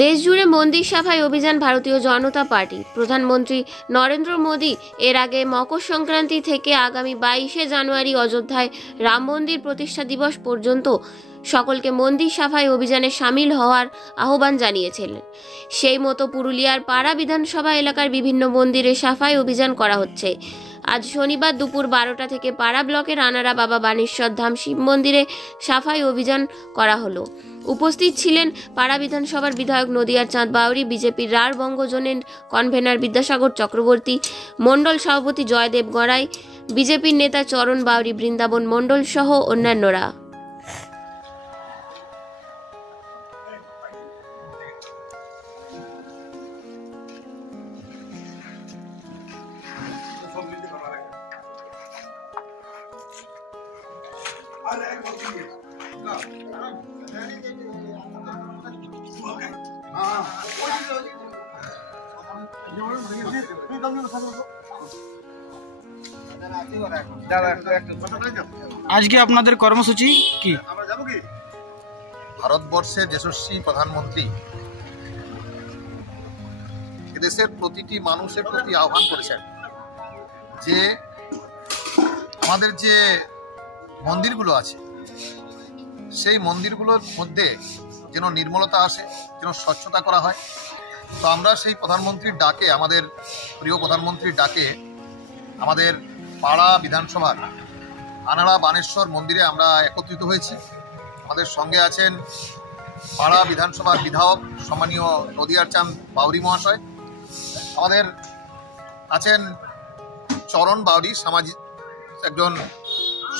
দেশজুড়ে মন্দির সাফাই অভিযান ভারতীয় জনতা পার্টি। প্রধানমন্ত্রী নরেন্দ্র মোদী এর আগে মকর সংক্রান্তি থেকে আগামী 22শে জানুয়ারি অযোধ্যায় রাম মন্দির প্রতিষ্ঠা দিবস পর্যন্ত সকলকে মন্দির সাফাই অভিযানে সামিল হওয়ার আহ্বান জানিয়েছিলেন। সেই মতো পুরুলিয়ার পাড়া বিধানসভা এলাকার বিভিন্ন মন্দিরে সাফাই অভিযান করা হচ্ছে। আজ শনিবার দুপুর 12টা থেকে পাড়া ব্লকের আনারা বাবা বানেশ্বর ধাম শিব মন্দিরে সাফাই অভিযান করা হলো। উপস্থিত ছিলেন পাড়া বিধানসভার বিধায়ক নদিয়ার চাঁদ বাউরি, বিজেপির রাঢ়বঙ্গ জোনের কনভেনার বিদ্যাসাগর চক্রবর্তী, মণ্ডল সভাপতি জয়দেব গড়াই, বিজেপির নেতা চরণ বাউরি, বৃন্দাবন মণ্ডল সহ অন্যান্যরা। আজকে আপনাদের কর্মসূচি কি? ভারতবর্ষের যশস্বী প্রধানমন্ত্রী এদেশের প্রতিটি মানুষের প্রতি আহ্বান করেছেন যে আমাদের যে মন্দিরগুলো আছে সেই মন্দিরগুলোর মধ্যে যেন নির্মলতা আসে, যেন স্বচ্ছতা করা হয়। তো আমরা সেই প্রধানমন্ত্রীর ডাকে, আমাদের প্রিয় প্রধানমন্ত্রীর ডাকে আমাদের পাড়া বিধানসভার আনাড়া বানেশ্বর মন্দিরে আমরা একত্রিত হয়েছি। আমাদের সঙ্গে আছেন পাড়া বিধানসভার বিধায়ক সম্মানীয় নদিয়ার চাঁদ বাউরি মহাশয়, আমাদের আছেন চরণ বাউরি, সামাজিক একজন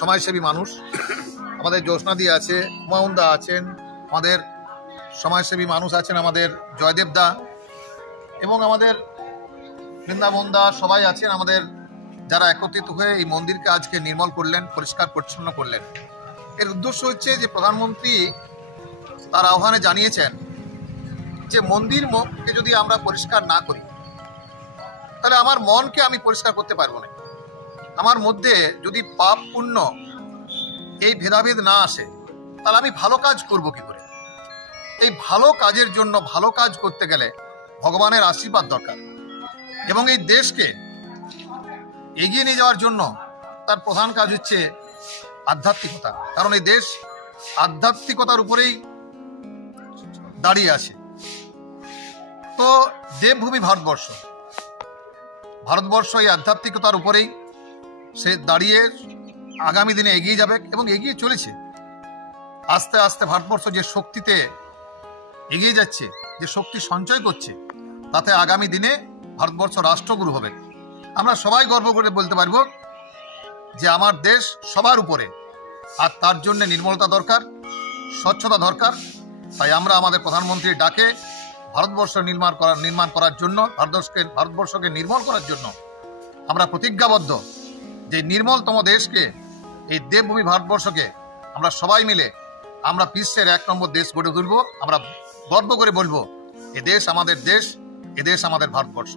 সমাজসেবী মানুষ, আমাদের জ্যোৎস্নাদি আছে, হুমায়ুনদা আছেন, আমাদের সমাজসেবী মানুষ আছেন আমাদের জয়দেব দা, এবং আমাদের বৃন্দাবন দা, সবাই আছেন আমাদের, যারা একত্রিত হয়ে এই মন্দিরকে আজকে নির্মল করলেন, পরিষ্কার পরিচ্ছন্ন করলেন। এর উদ্দেশ্য হচ্ছে যে প্রধানমন্ত্রী তার আহ্বানে জানিয়েছেন যে মন্দিরকে যদি আমরা পরিষ্কার না করি তাহলে আমার মনকে আমি পরিষ্কার করতে পারবো না। আমার মধ্যে যদি পাপ পুণ্য এই ভেদাভেদ না আসে তাহলে আমি ভালো কাজ করব কি করে? এই ভালো কাজের জন্য, ভালো কাজ করতে গেলে ভগবানের আশীর্বাদ দরকার, এবং এই দেশকে এগিয়ে নিয়ে যাওয়ার জন্য তার প্রধান কাজ হচ্ছে আধ্যাত্মিকতা। কারণ এই দেশ আধ্যাত্মিকতার উপরেই দাঁড়িয়ে আছে। তো দেবভূমি ভারতবর্ষ, ভারতবর্ষ এই আধ্যাত্মিকতার উপরেই সে দাঁড়িয়ে আগামী দিনে এগিয়ে যাবে এবং এগিয়ে চলেছে। আস্তে আস্তে ভারতবর্ষ যে শক্তিতে এগিয়ে যাচ্ছে, যে শক্তি সঞ্চয় করছে, তাতে আগামী দিনে ভারতবর্ষ রাষ্ট্রগুরু হবে। আমরা সবাই গর্ব করে বলতে পারবো যে আমার দেশ সবার উপরে, আর তার জন্য নির্মলতা দরকার, স্বচ্ছতা দরকার। তাই আমরা আমাদের প্রধানমন্ত্রীর ডাকে ভারতবর্ষ নির্মাণ করার জন্য, ভারতবর্ষকে নির্মল করার জন্য আমরা প্রতিজ্ঞাবদ্ধ যে নির্মলতম দেশকে, এই দেবভূমি ভারতবর্ষকে আমরা সবাই মিলে আমরা বিশ্বের 1 নম্বর দেশ গড়ে তুলব। আমরা গর্ব করে বলবো এ দেশ আমাদের দেশ, এ দেশ আমাদের ভারতবর্ষ।